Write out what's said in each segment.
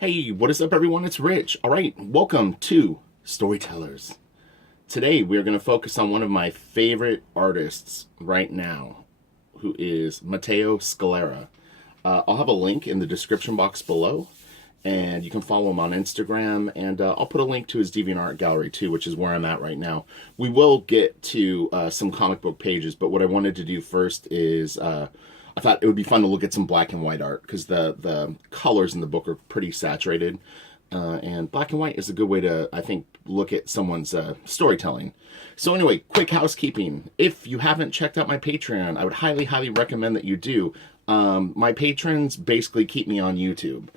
Hey, what is up, everyone? It's Rich. All right, welcome to Storytellers. Today, we're going to focus on one of my favorite artists right now, who is Matteo Scalera. I'll have a link in the description box below, and you can follow him on Instagram, and I'll put a link to his DeviantArt gallery too, which is where I'm at right now. We will get to some comic book pages, but what I wanted to do first is I thought it would be fun to look at some black and white art because the colors in the book are pretty saturated. And black and white is a good way to, I think, look at someone's storytelling. So anyway, quick housekeeping. If you haven't checked out my Patreon, I would highly, highly recommend that you do. My patrons basically keep me on YouTube.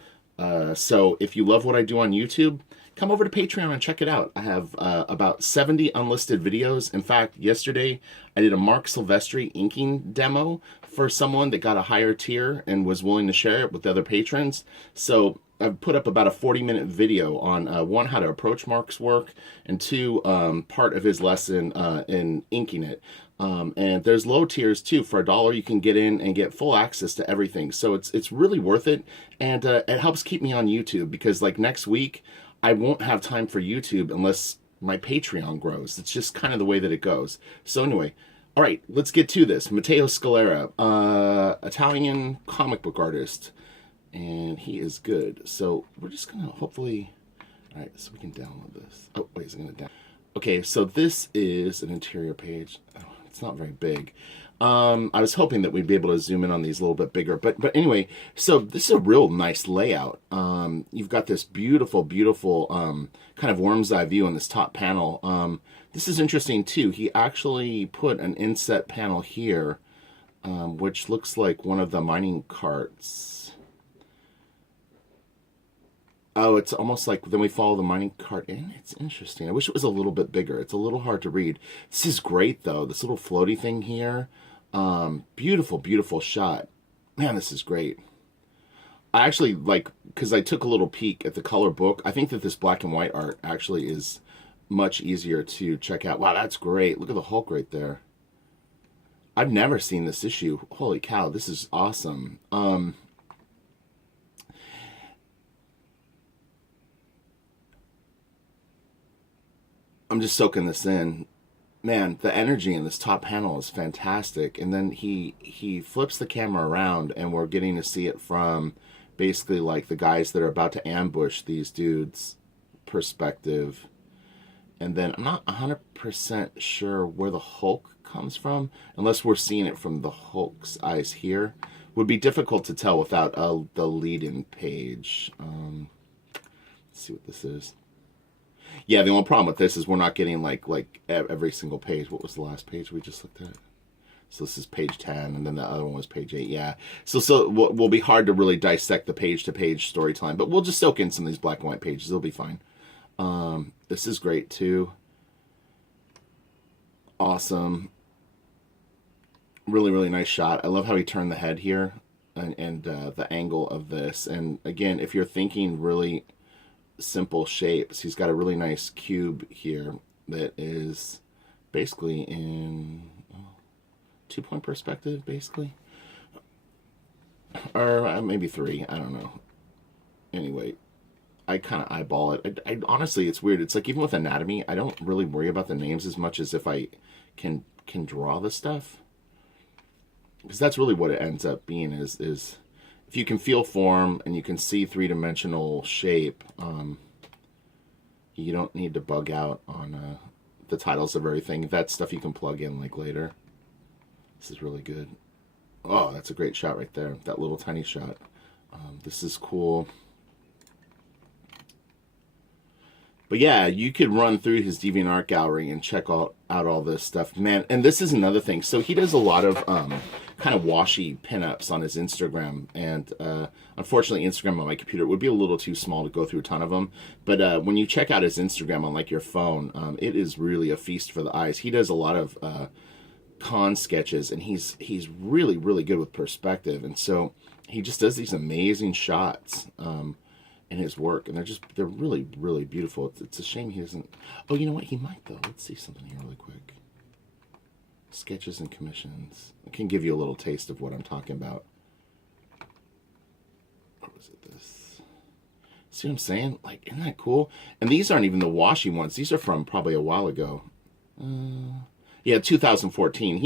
So if you love what I do on YouTube, come over to Patreon and check it out. I have about 70 unlisted videos. In fact, yesterday I did a Mark Silvestri inking demo for someone that got a higher tier and was willing to share it with other patrons. So I've put up about a 40-minute video on one, how to approach Mark's work, and two, part of his lesson in inking it. And there's low tiers too. For $1 you can get in and get full access to everything. So it's really worth it, and it helps keep me on YouTube because like next week I won't have time for YouTube unless my Patreon grows. It's just kind of the way that it goes. So anyway, all right, let's get to this. Matteo Scalera, Italian comic book artist, and he is good. So we're just gonna hopefully, all right, so we can download this. Oh wait, is it gonna down? Okay, so this is an interior page. Oh, it's not very big. I was hoping that we'd be able to zoom in on these a little bit bigger, but anyway, so this is a real nice layout. You've got this beautiful, beautiful kind of worm's eye view on this top panel. This is interesting too. He actually put an inset panel here, which looks like one of the mining carts. Oh, it's almost like then we follow the mining cart in. It's interesting. I wish it was a little bit bigger. It's a little hard to read. This is great though. This little floaty thing here. Beautiful, beautiful shot. Man, this is great. I actually like, because I took a little peek at the color book, I think that this black and white art actually is much easier to check out. Wow, that's great. Look at the Hulk right there. I've never seen this issue. Holy cow, this is awesome. I'm just soaking this in. Man, the energy in this top panel is fantastic. And then he flips the camera around and we're getting to see it from basically like the guys that are about to ambush these dudes perspective. And then I'm not 100% sure where the Hulk comes from, unless we're seeing it from the Hulk's eyes here. Would be difficult to tell without the lead-in page. Let's see what this is. Yeah, the only problem with this is we're not getting like every single page. What was the last page we just looked at? So this is page 10, and then the other one was page 8. Yeah, so it will be hard to really dissect the page-to-page storytelling, but we'll just soak in some of these black and white pages. It'll be fine. This is great too. Awesome. Really, really nice shot. I love how he turned the head here, and the angle of this. And again, if you're thinking really simple shapes, he's got a really nice cube here that is basically in 2-point perspective, basically, or maybe 3, I don't know. Anyway, I kind of eyeball it. I honestly, it's weird. It's like even with anatomy, I don't really worry about the names as much as if I can draw the stuff, because that's really what it ends up being is if you can feel form and you can see 3-dimensional shape, you don't need to bug out on the titles of everything. That stuff you can plug in like later. This is really good. Oh, that's a great shot right there. That little tiny shot. This is cool. But yeah, you could run through his DeviantArt gallery and check out all this stuff, man. And this is another thing. So he does a lot of kind of washy pinups on his Instagram, and unfortunately, Instagram on my computer would be a little too small to go through a ton of them. But when you check out his Instagram on like your phone, it is really a feast for the eyes. He does a lot of con sketches, and he's really, really good with perspective, and so he just does these amazing shots. In his work, and they're really, really beautiful. It's a shame he doesn't. Oh, you know what? He might though. Let's see something here really quick. Sketches and commissions. I can give you a little taste of what I'm talking about. What was it? This See what I'm saying? Like, isn't that cool? And these aren't even the washy ones. These are from probably a while ago. Yeah, 2014.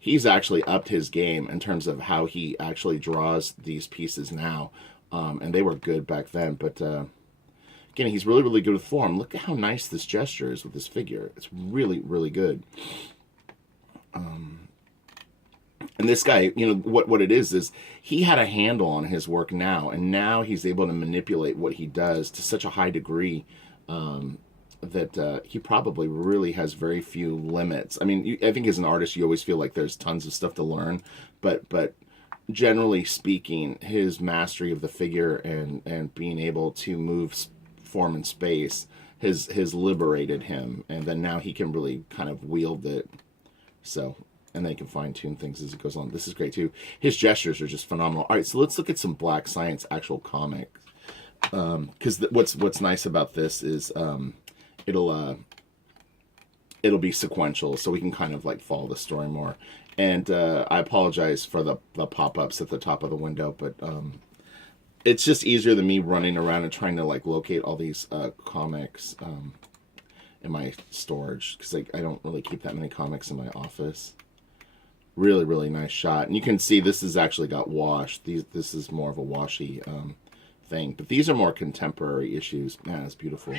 He's actually upped his game in terms of how he actually draws these pieces now, and they were good back then. But again, he's really really good with form. Look at how nice this gesture is with this figure. It's really really good. And this guy, you know, what it is he had a handle on his work now, and now he's able to manipulate what he does to such a high degree. That he probably really has very few limits. I mean, I think as an artist, you always feel like there's tons of stuff to learn, but generally speaking, his mastery of the figure and being able to move form and space has liberated him, and then now he can really kind of wield it. So, and then he can fine tune things as it goes on. This is great too. His gestures are just phenomenal. All right, so let's look at some Black Science actual comics. Because what's nice about this is it'll be sequential, so we can kind of like follow the story more. And I apologize for the pop-ups at the top of the window, but it's just easier than me running around and trying to like locate all these comics in my storage, because I don't really keep that many comics in my office. Really really nice shot, and you can see this has actually got washed. This is more of a washy thing, but these are more contemporary issues. Man, it's beautiful.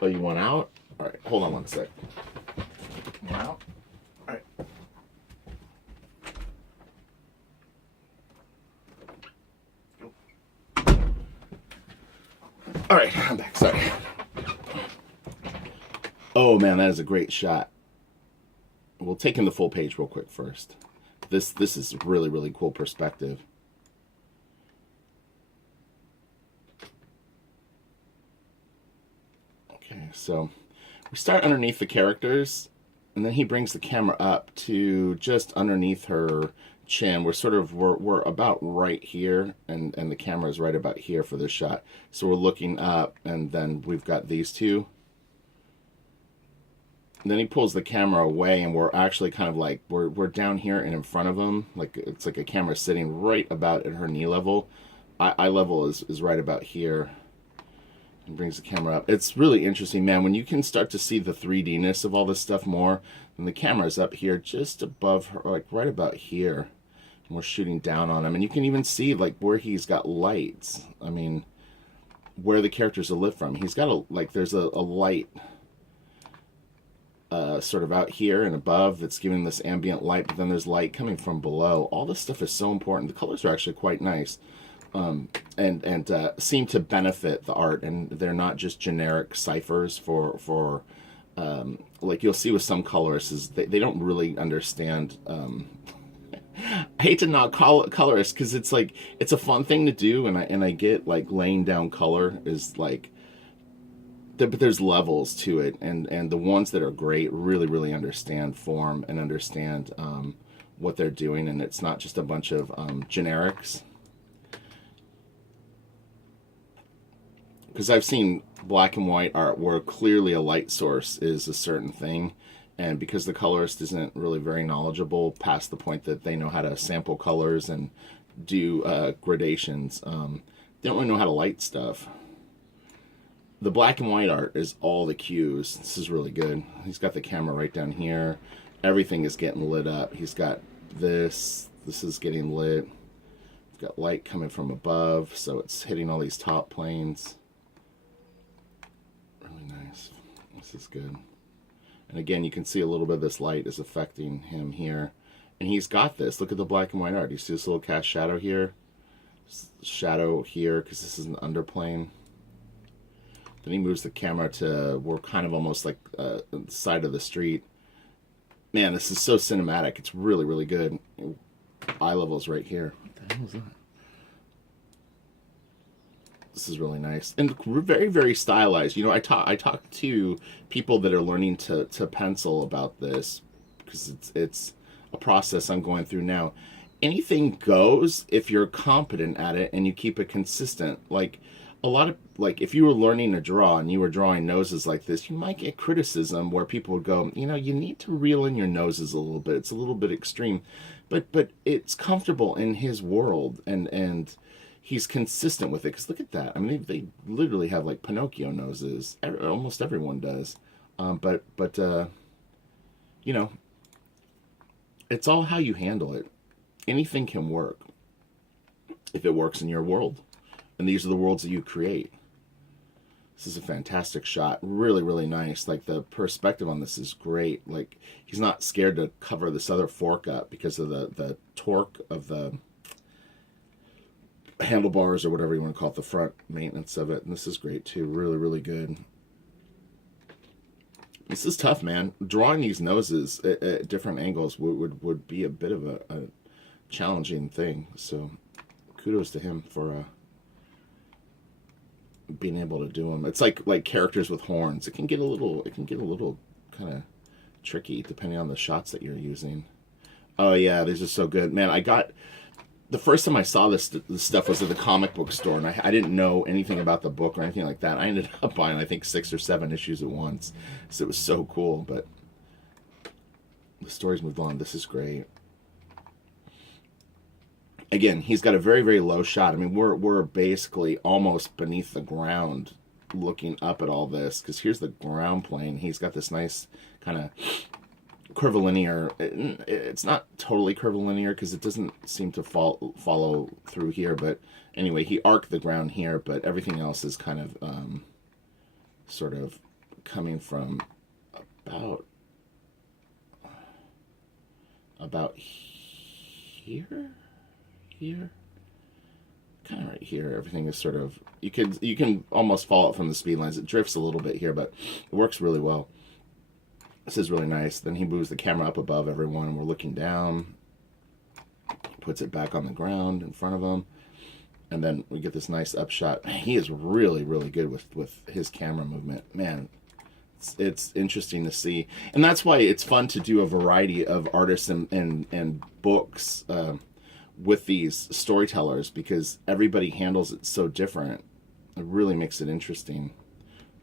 Oh, you want out? All right, hold on one sec. You want out? All right. All right, I'm back. Sorry. Oh man, that is a great shot. We'll take in the full page real quick first. This is really really cool perspective. Okay, so we start underneath the characters, and then he brings the camera up to just underneath her chin. We're about right here, and the camera is right about here for this shot. So we're looking up, and then we've got these two. And then he pulls the camera away, and we're actually kind of like we're down here and in front of him. Like it's like a camera sitting right about at her knee level. Eye level is right about here. And brings the camera up. It's really interesting, man, when you can start to see the 3D-ness of all this stuff more. And the camera's up here just above her, like right about here. And we're shooting down on him. And you can even see like where he's got lights. I mean, where the characters are lit from. He's got there's a light sort of out here and above that's giving this ambient light, but then there's light coming from below. All this stuff is so important. The colors are actually quite nice. And seem to benefit the art, and they're not just generic ciphers for like you'll see with some colorists is they don't really understand. I hate to not call it colorist, because it's like it's a fun thing to do, and I get like laying down color is like, but there's levels to it, and the ones that are great really really understand form and understand what they're doing, and it's not just a bunch of generics. Because I've seen black and white art where clearly a light source is a certain thing, and because the colorist isn't really very knowledgeable past the point that they know how to sample colors and do gradations, they don't really know how to light stuff. The black and white art is all the cues. This is really good. He's got the camera right down here. Everything is getting lit up. He's got this is getting lit. He's got light coming from above, so it's hitting all these top planes. Nice. This is good. And again, you can see a little bit of this light is affecting him here. And he's got this. Look at the black and white art. You see this little cast shadow here? Shadow here, because this is an underplane. Then he moves the camera to, we're kind of almost like the side of the street. Man, this is so cinematic. It's really, really good. Eye level's right here. What the hell is that? This is really nice and very very stylized. You know, I talk to people that are learning to pencil about this, because it's a process I'm going through now. Anything goes if you're competent at it and you keep it consistent. Like a lot of, like if you were learning to draw and you were drawing noses like this, you might get criticism where people would go, you know, you need to reel in your noses a little bit. It's a little bit extreme, but it's comfortable in his world, and he's consistent with it. Because look at that. I mean, they literally have like Pinocchio noses. Almost everyone does. But you know, it's all how you handle it. Anything can work if it works in your world. And these are the worlds that you create. This is a fantastic shot. Really, really nice. Like, the perspective on this is great. Like, he's not scared to cover this other fork up because of the torque of the handlebars, or whatever you want to call it, the front maintenance of it. And this is great too. Really, really good. This is tough, man. Drawing these noses at different angles would be a bit of a challenging thing. So kudos to him for being able to do them. It's like characters with horns. It can get a little kind of tricky depending on the shots that you're using. Oh yeah, these are so good, man. The first time I saw this stuff was at the comic book store, and I didn't know anything about the book or anything like that. I ended up buying, I think, 6 or 7 issues at once, so it was so cool. But the story's moved on. This is great. Again, he's got a very, very low shot. I mean, we're basically almost beneath the ground looking up at all this, because here's the ground plane. He's got this nice kind of curvilinear. It's not totally curvilinear because it doesn't seem to follow through here, but anyway, he arced the ground here, but everything else is kind of sort of coming from about here, kind of right here. Everything is sort of, you can almost follow it from the speed lines. It drifts a little bit here, but it works really well. This is really nice. Then he moves the camera up above everyone, and we're looking down. Puts it back on the ground in front of him. And then we get this nice upshot. He is really, really good with his camera movement. Man, it's interesting to see. And that's why it's fun to do a variety of artists and books with these storytellers, because everybody handles it so different. It really makes it interesting.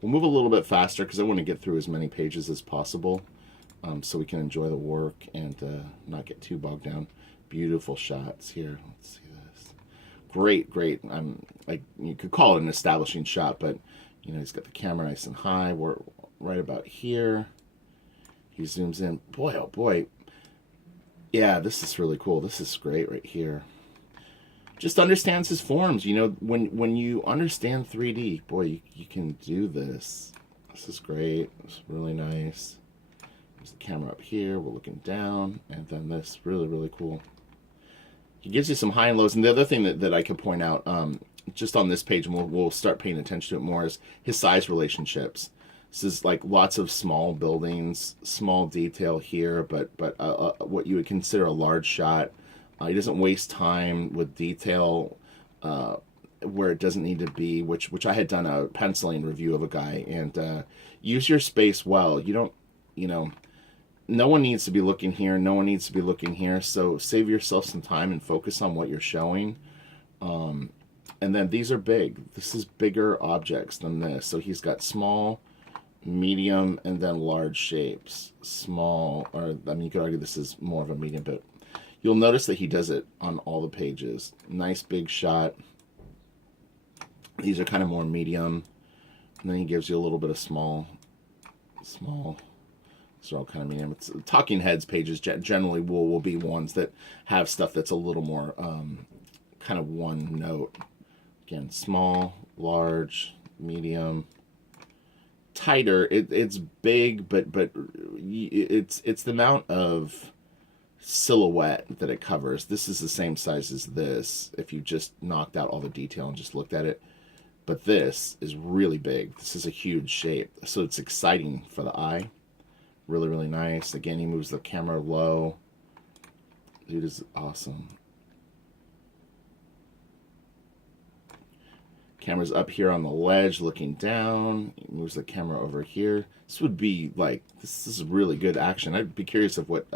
We'll move a little bit faster because I want to get through as many pages as possible, so we can enjoy the work and not get too bogged down. Beautiful shots here. Let's see this. Great. You could call it an establishing shot, but you know, he's got the camera nice and high. We're right about here. He zooms in. Boy, oh boy. Yeah, this is really cool. This is great right here. Just understands his forms. You know, when you understand 3D, boy, you can do this. This is great. It's really nice. There's the camera up here. We're looking down. And then this, really, really cool. He gives you some high and lows. And the other thing that I could point out, just on this page, and we'll start paying attention to it more, is his size relationships. This is like lots of small buildings, small detail here, but what you would consider a large shot. He doesn't waste time with detail where it doesn't need to be, which I had done a penciling review of a guy. And use your space well. You don't, you know, no one needs to be looking here. No one needs to be looking here. So save yourself some time and focus on what you're showing. And then these are big. This is bigger objects than this. So he's got small, medium, and then large shapes. Small, or I mean, you could argue this is more of a medium, but you'll notice that he does it on all the pages. Nice big shot. These are kind of more medium. And then he gives you a little bit of small. These are all kind of medium. It's, Talking Heads pages generally will be ones that have stuff that's a little more kind of one note. Again, small, large, medium. Tighter. It's big, but it's the amount of silhouette that it covers. This is the same size as this if you just knocked out all the detail and just looked at it, but this is really big. This is a huge shape, so it's exciting for the eye. Really, really nice. Again, he moves the camera low. Dude is awesome. Camera's up here on the ledge looking down. He moves the camera over here. This would be like, this is really good action. I'd be curious of what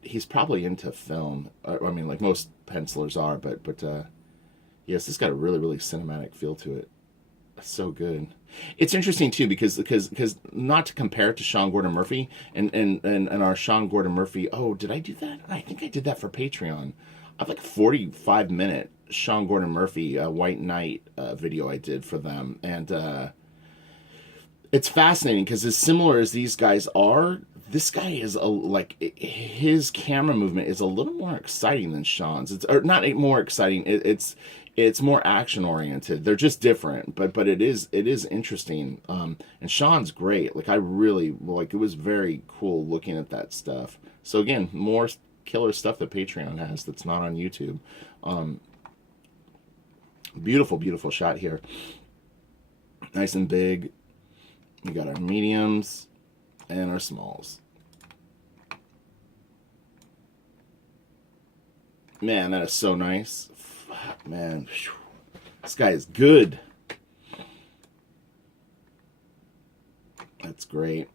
he's probably into film. I mean, like most pencilers are, but yes, it's got a really, really cinematic feel to it. That's so good. It's interesting too because not to compare it to Sean Gordon Murphy and our Sean Gordon Murphy. Oh, did I do that? I think I did that for Patreon. I have like a 45-minute Sean Gordon Murphy White Knight video I did for them, and it's fascinating because as similar as these guys are, this guy is like his camera movement is a little more exciting than Sean's. It's or not more exciting. It's more action oriented. They're just different, but it is interesting. And Sean's great. Like I really like. It was very cool looking at that stuff. So again, more killer stuff that Patreon has that's not on YouTube. Beautiful, beautiful shot here. Nice and big. We got our mediums and our smalls. Man, that is so nice. Man, this guy is good. That's great.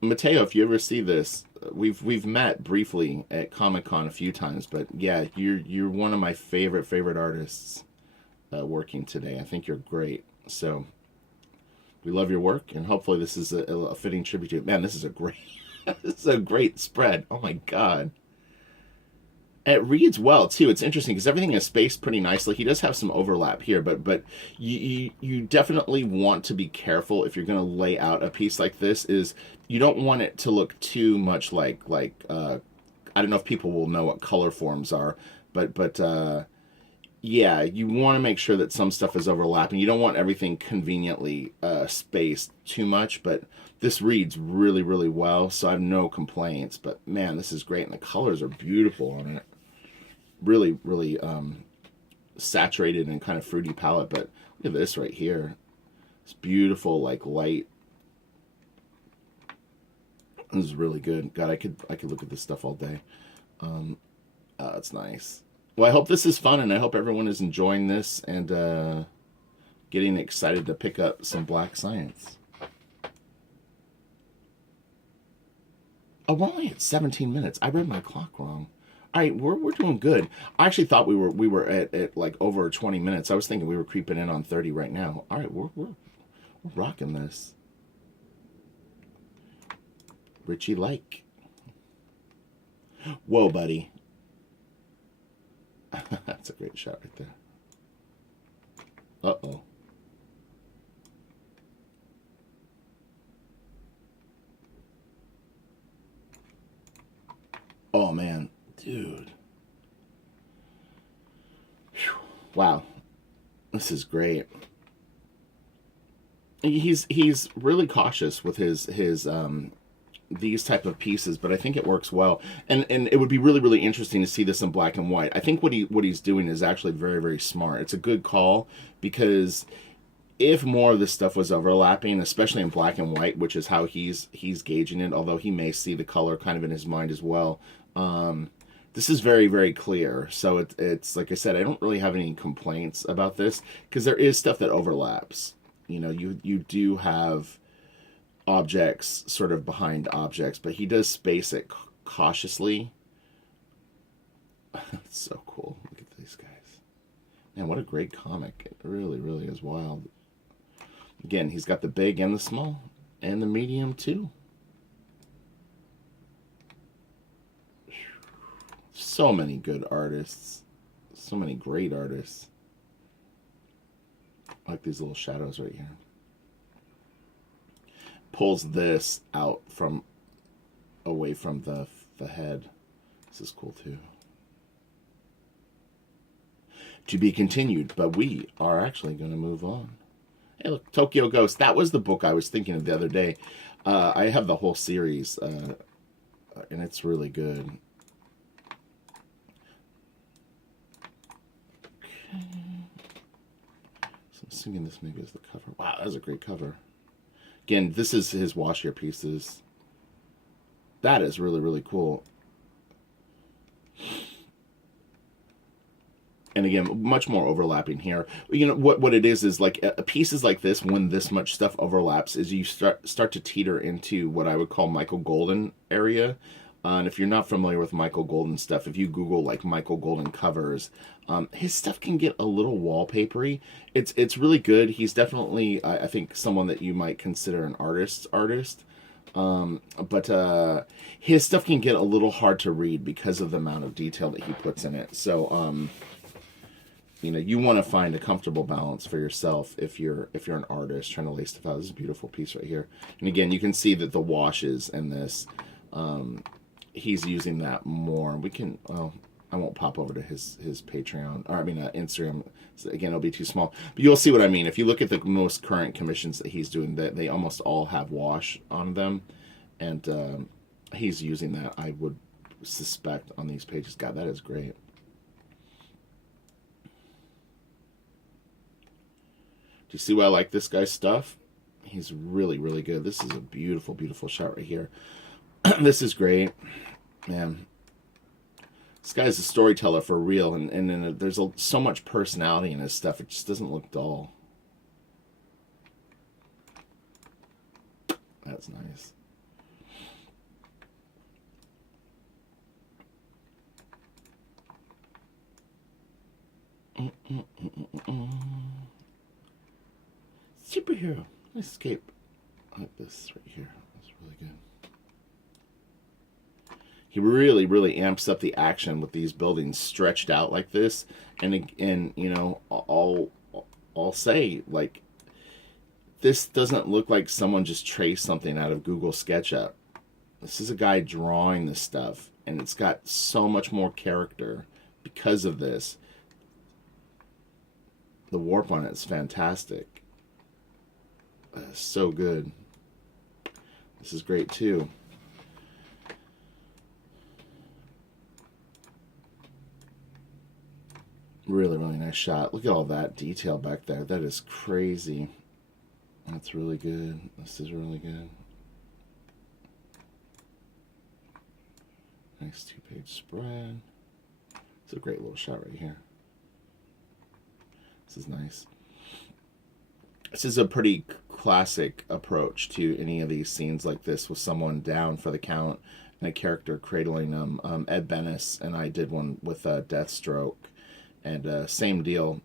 Matteo, if you ever see this, we've met briefly at Comic-Con a few times, but yeah, you're one of my favorite artists working today. I think you're great. So we love your work, and hopefully this is a fitting tribute to you. Man, this is a great this is a great spread. Oh my god. It reads well too. It's interesting because everything is spaced pretty nicely. He does have some overlap here, but you definitely want to be careful if you're going to lay out a piece like this. Is you don't want it to look too much like I don't know if people will know what color forms are, but yeah, you want to make sure that some stuff is overlapping. You don't want everything conveniently spaced too much, but this reads really, really well, so I have no complaints. But man, this is great, and the colors are beautiful on it. Really, really saturated and kind of fruity palette. But look at this right here. It's beautiful, like light. This is really good. God, I could look at this stuff all day. It's nice. Well, I hope this is fun, and I hope everyone is enjoying this and getting excited to pick up some Black Science. Oh, we're only at 17 minutes. I read my clock wrong. All right, we're doing good. I actually thought we were at like over 20 minutes. I was thinking we were creeping in on 30 right now. All right, we're rocking this. Richie like. Whoa, buddy. That's a great shot right there. Uh-oh. Oh, man. Dude. Whew. Wow. This is great. He's really cautious with his these type of pieces, but I think it works well. And it would be really, really interesting to see this in black and white. I think what he's doing is actually very, very smart. It's a good call, because if more of this stuff was overlapping, especially in black and white, which is how he's gauging it, although he may see the color kind of in his mind as well. This is very, very clear. So it's like I said, I don't really have any complaints about this, because there is stuff that overlaps. You know, you do have objects sort of behind objects, but he does space it cautiously. It's so cool. Look at these guys. Man, what a great comic. It really, really is wild. Again, he's got the big and the small, and the medium too. So many good artists. So many great artists. I like these little shadows right here. Pulls this out from away from the head. This is cool too. To be continued, but we are actually going to move on. Hey, look, Tokyo Ghost. That was the book I was thinking of the other day. I have the whole series, and it's really good. Okay. So I'm assuming this maybe is the cover. Wow, that's a great cover. Again, this is his wash year pieces. That is really, really cool. And again, much more overlapping here. You know, what it is like pieces like this, when this much stuff overlaps, is you start to teeter into what I would call Michael Golden area. And if you're not familiar with Michael Golden stuff, if you Google like Michael Golden covers, his stuff can get a little wallpapery. It's really good. He's definitely, I think, someone that you might consider an artist. But his stuff can get a little hard to read because of the amount of detail that he puts in it. So you know, you want to find a comfortable balance for yourself if you're an artist trying to lay stuff out. This is a beautiful piece right here. And again, you can see that the washes in this, he's using that more. We can, well, I won't pop over to his Patreon, or I mean Instagram. So again, it'll be too small. But you'll see what I mean. If you look at the most current commissions that he's doing, that they almost all have wash on them, and he's using that, I would suspect, on these pages. God, that is great. Do you see why I like this guy's stuff? He's really, really good. This is a beautiful, beautiful shot right here. This is great, man. This guy's a storyteller for real, and there's so much personality in his stuff. It just doesn't look dull. That's nice. Superhero. Escape. Like this right here. That's really good. He really, really amps up the action with these buildings stretched out like this. And you know, I'll say, like, this doesn't look like someone just traced something out of Google SketchUp. This is a guy drawing this stuff, and it's got so much more character because of this. The warp on it is fantastic. So good. This is great too. Really, really nice shot. Look at all that detail back there. That is crazy. That's really good. This is really good. Nice two-page spread. It's a great little shot right here. This is nice. This is a pretty classic approach to any of these scenes like this, with someone down for the count and a character cradling them. Ed Bennis and I did one with Deathstroke, and same deal.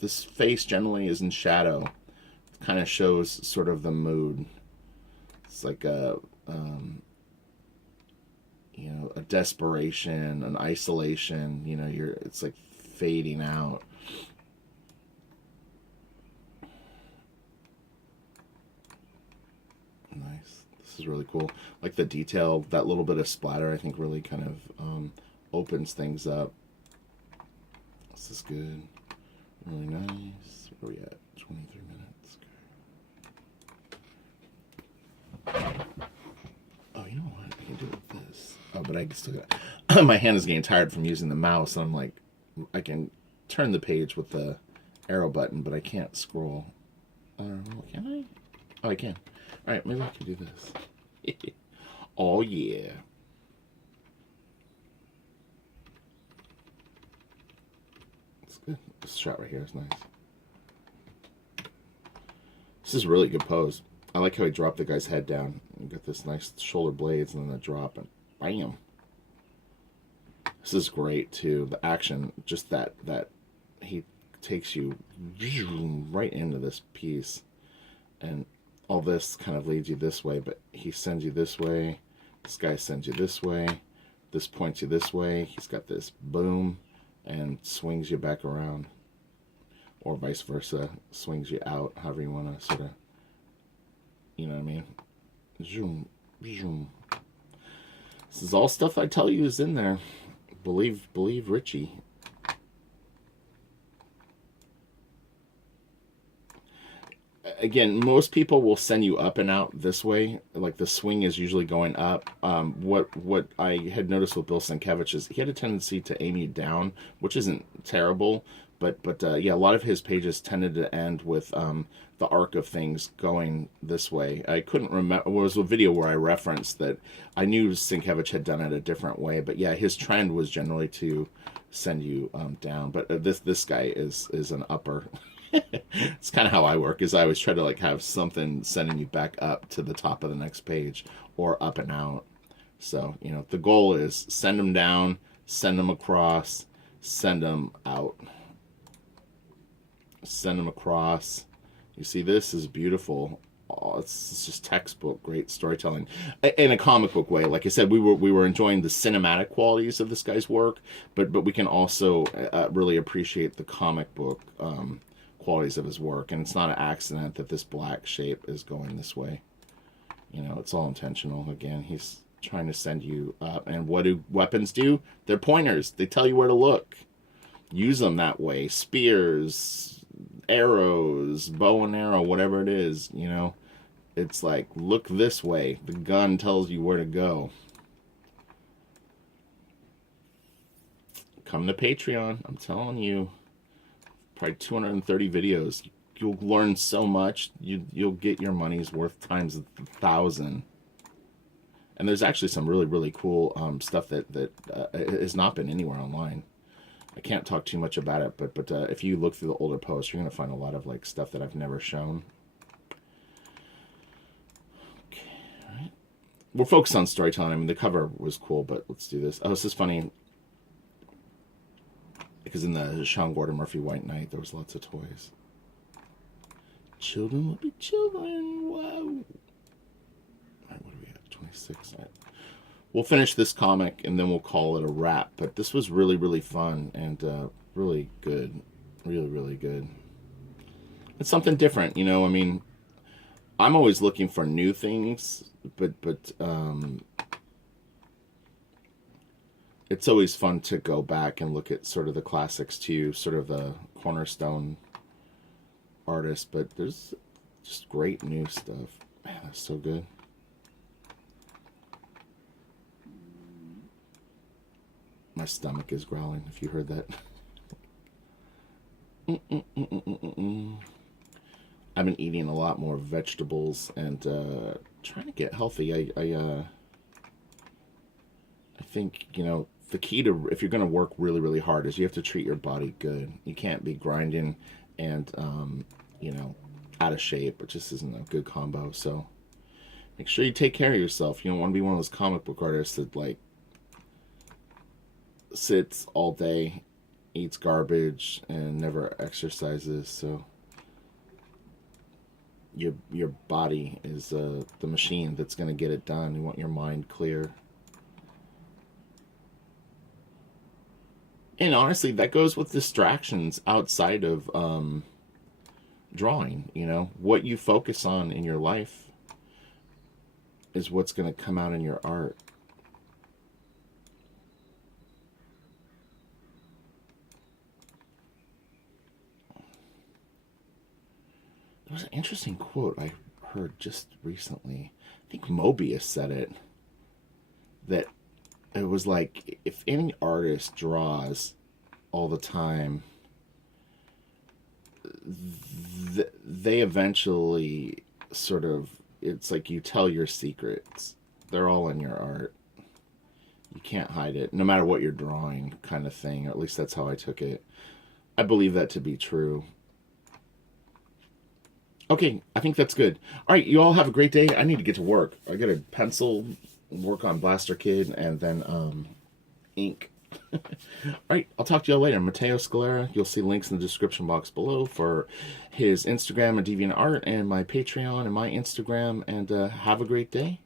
This face generally is in shadow. It kind of shows sort of the mood. It's like a you know, a desperation, an isolation. You know, it's like fading out. Nice. This is really cool. Like the detail, that little bit of splatter, I think really kind of opens things up. This is good. Really nice. Where are we at? 23 minutes. Oh, you know what? I can do it with this. Oh, but I can still get my hand is getting tired from using the mouse. And I'm like, I can turn the page with the arrow button, but I can't scroll. Can I? Oh, I can. All right, maybe I can do this. Oh, yeah. It's good. This shot right here is nice. This is a really good pose. I like how he dropped the guy's head down. You got this nice shoulder blades and then the drop, and bam. This is great, too. The action, just that he takes you right into this piece. And all this kind of leads you this way, but he sends you this way. This guy sends you this way. This points you this way. He's got this boom and swings you back around. Or vice versa, swings you out, however you want to sort of, you know what I mean? Zoom, zoom. This is all stuff I tell you is in there. Believe Richie. Again, most people will send you up and out this way. Like the swing is usually going up. What I had noticed with Bill Sienkiewicz is he had a tendency to aim you down, which isn't terrible. But yeah, a lot of his pages tended to end with the arc of things going this way. I couldn't remember. It was a video where I referenced that I knew Sienkiewicz had done it a different way. But yeah, his trend was generally to send you down. But this guy is an upper. It's kind of how I work, is I always try to like have something sending you back up to the top of the next page or up and out. So, you know, the goal is send them down, send them across, send them out. Send them across. You see, this is beautiful. oh, it's just textbook great storytelling in a comic book way. Like I said, we were enjoying the cinematic qualities of this guy's work, but we can also really appreciate the comic book qualities of his work. And it's not an accident that this black shape is going this way. You know, it's all intentional. Again, he's trying to send you up. And what do weapons do? They're pointers. They tell you where to look. Use them that way. Spears, arrows, bow and arrow, whatever it is, you know. It's like, look this way. The gun tells you where to go. Come to Patreon. I'm telling you. Probably 230 videos. You'll learn so much. You'll get your money's worth times 1,000. And there's actually some really, really cool stuff that has not been anywhere online. I can't talk too much about it, but if you look through the older posts, you're going to find a lot of like stuff that I've never shown. Okay, all right. We're focused on storytelling. I mean, the cover was cool, but let's do this. Oh, this is funny. Because in the Sean Gordon Murphy White Knight, there was lots of toys. Children will be children. Wow. All right, what are we at? 26. All right. We'll finish this comic and then we'll call it a wrap. But this was really, really fun and really good. Really, really good. It's something different, you know. I mean, I'm always looking for new things, but it's always fun to go back and look at sort of the classics too, sort of the cornerstone artists. But there's just great new stuff. Man, that's so good. My stomach is growling, if you heard that. I've been eating a lot more vegetables and trying to get healthy. I think, you know, the key to, if you're going to work really, really hard, is you have to treat your body good. You can't be grinding and, you know, out of shape. It just isn't a good combo. So make sure you take care of yourself. You don't want to be one of those comic book artists that, like, sits all day, eats garbage, and never exercises. So your body is the machine that's going to get it done. You want your mind clear. And honestly, that goes with distractions outside of drawing. You know, what you focus on in your life is what's going to come out in your art. There was an interesting quote I heard just recently. I think Mobius said it. That it was like, if any artist draws all the time, they eventually sort of, it's like you tell your secrets. They're all in your art. You can't hide it, no matter what you're drawing, kind of thing. Or at least that's how I took it. I believe that to be true. Okay, I think that's good. All right, you all have a great day. I need to get to work. I got a pencil, work on Blaster Kid, and then ink. All right, I'll talk to y'all later. Matteo Scalera. You'll see links in the description box below for his Instagram and DeviantArt and my Patreon and my Instagram. And have a great day.